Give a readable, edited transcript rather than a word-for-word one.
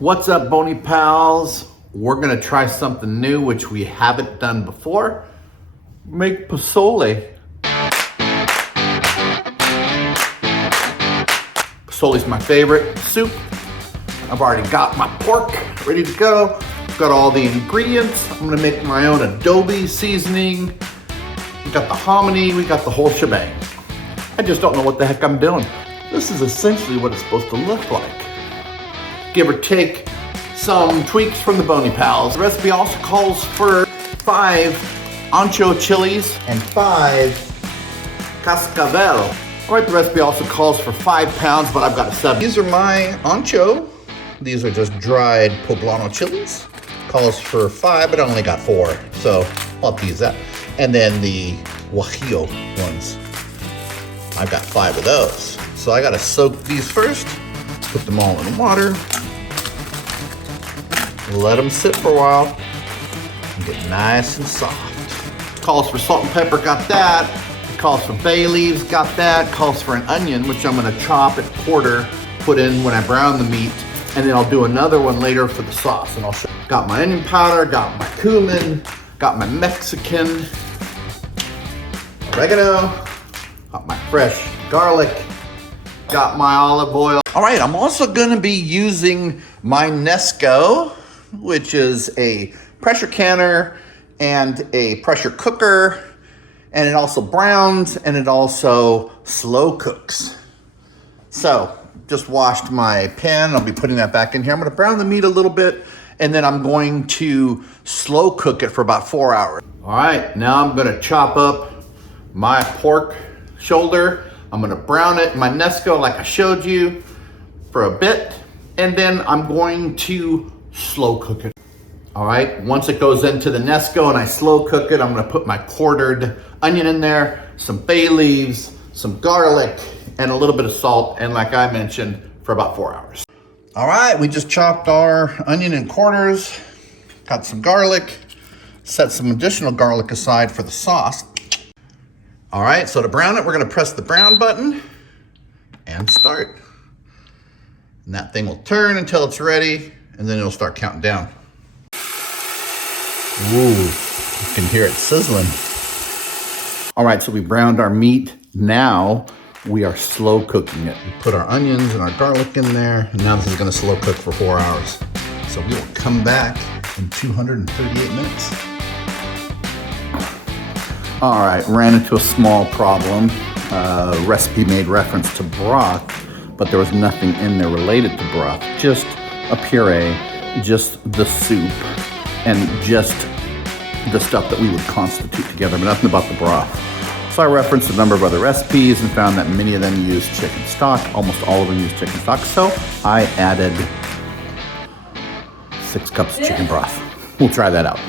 What's up, Bony Pals? We're gonna try something new, which we haven't done before. Make pozole. Pozole's my favorite soup. I've already got my pork ready to go. Got all the ingredients. I'm gonna make my own adobe seasoning. We got the hominy, we got the whole shebang. I just don't know what the heck I'm doing. This is essentially what it's supposed to look like. Give or take some tweaks from the Bony Pals. The recipe also calls for 5 ancho chilies and 5 cascabel. All right, the recipe also calls for 5 pounds, but I've got a 7. These are my ancho. These are just dried poblano chilies. Calls for 5, but I only got 4, so I'll have to use that. And then the guajillo ones. I've got 5 of those. So I gotta soak these first, put them all in water, let them sit for a while, and get nice and soft. Calls for salt and pepper, got that. It calls for bay leaves, got that. Calls for an onion, which I'm gonna chop at quarter, put in when I brown the meat, and then I'll do another one later for the sauce, and I'll show. Got my onion powder, got my cumin, got my Mexican oregano, got my fresh garlic, got my olive oil. All right, I'm also gonna be using my Nesco, which is a pressure canner and a pressure cooker, and it also browns and it also slow cooks. So, just washed my pan. I'll be putting that back in here. I'm gonna brown the meat a little bit, and then I'm going to slow cook it for about 4 hours. All right, now I'm gonna chop up my pork shoulder. I'm gonna brown it in my Nesco like I showed you for a bit, and then I'm going to slow cook it. All right, once it goes into the Nesco and I slow cook it, I'm gonna put my quartered onion in there, some bay leaves, some garlic, and a little bit of salt, and like I mentioned, for about 4 hours. All right, we just chopped our onion in quarters, got some garlic, set some additional garlic aside for the sauce. All right, so to brown it, we're gonna press the brown button and start. And that thing will turn until it's ready, and then it'll start counting down. Ooh, you can hear it sizzling. All right, so we browned our meat. Now we are slow cooking it. We put our onions and our garlic in there, and now this is gonna slow cook for 4 hours. So we will come back in 238 minutes. All right, ran into a small problem. Recipe made reference to broth, but there was nothing in there related to broth. Just a puree, just the soup, and just the stuff that we would constitute together, but nothing about the broth. So I referenced a number of other recipes and found that many of them use chicken stock. Almost all of them use chicken stock. So I added 6 cups of chicken broth. We'll try that out.